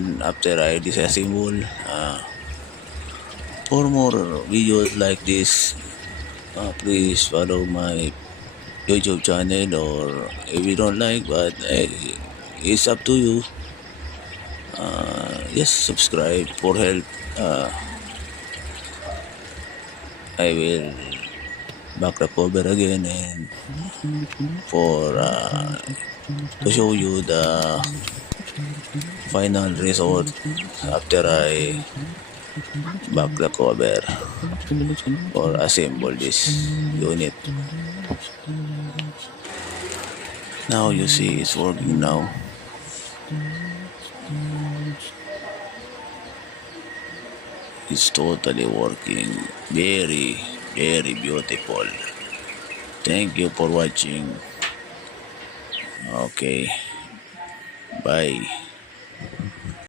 and after I disassemble. For more videos like this, please follow my YouTube channel, or if you don't like, but it's up to you. Just subscribe for help. I will back the cover again and for to show you the final result after I back the cover or assemble this unit. Now you see it's working now. It's totally working. Very, very beautiful. Thank you for watching. Okay. Bye.